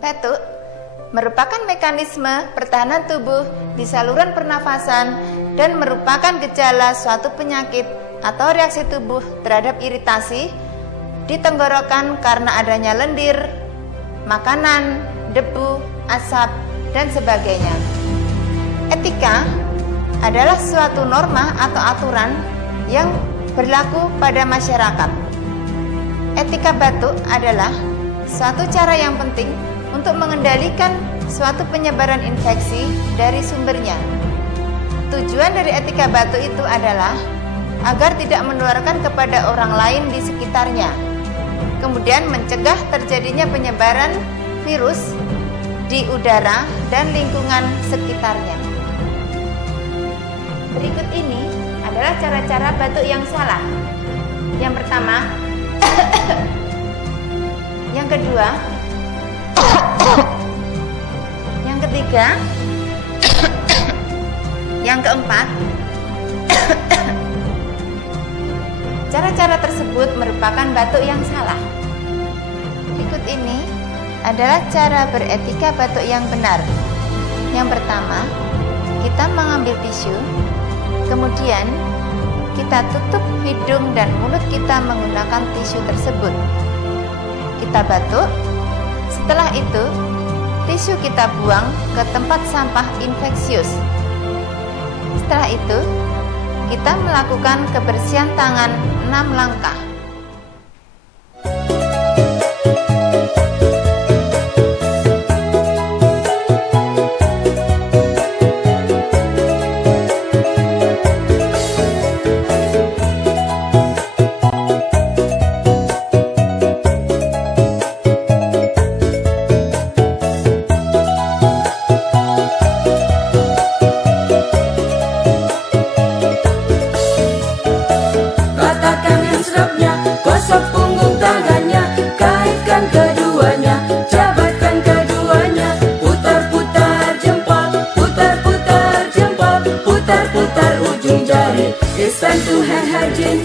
Batuk merupakan mekanisme pertahanan tubuh di saluran pernafasan dan merupakan gejala suatu penyakit atau reaksi tubuh terhadap iritasi di tenggorokan karena adanya lendir, makanan, debu, asap, dan sebagainya. Etika adalah suatu norma atau aturan yang berlaku pada masyarakat. Etika batuk adalah suatu cara yang penting untuk mengendalikan suatu penyebaran infeksi dari sumbernya. Tujuan dari etika batuk itu adalah agar tidak menularkan kepada orang lain di sekitarnya, kemudian mencegah terjadinya penyebaran virus di udara dan lingkungan sekitarnya. Berikut ini adalah cara-cara batuk yang salah. Yang pertama, yang kedua, yang ketiga, yang keempat. Cara-cara tersebut merupakan batuk yang salah. Berikut ini adalah cara beretika batuk yang benar. Yang pertama, kita mengambil tisu, kemudian kita tutup hidung dan mulut kita menggunakan tisu tersebut. Kita batuk. Setelah itu, tisu kita buang ke tempat sampah infeksius. Setelah itu, kita melakukan kebersihan tangan 6 langkah. Gosok punggung tangannya, kaitkan keduanya, jabatkan keduanya, putar-putar jempol, putar-putar jempol, putar-putar ujung jari. It's time to hand hygiene.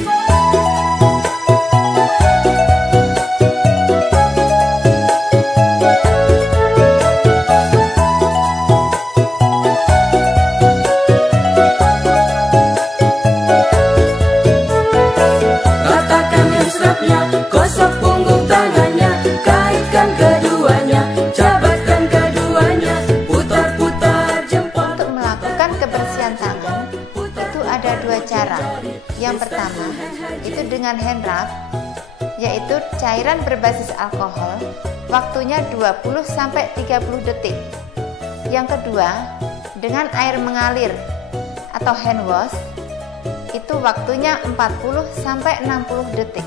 Gosok punggung tangannya, kaitkan keduanya, jabatkan keduanya, putar-putar jempol. Untuk melakukan kebersihan tangan, itu ada 2 cara. Yang pertama, itu dengan hand rub, yaitu cairan berbasis alkohol, waktunya 20-30 detik. Yang kedua, dengan air mengalir atau hand wash, itu waktunya 40-60 detik.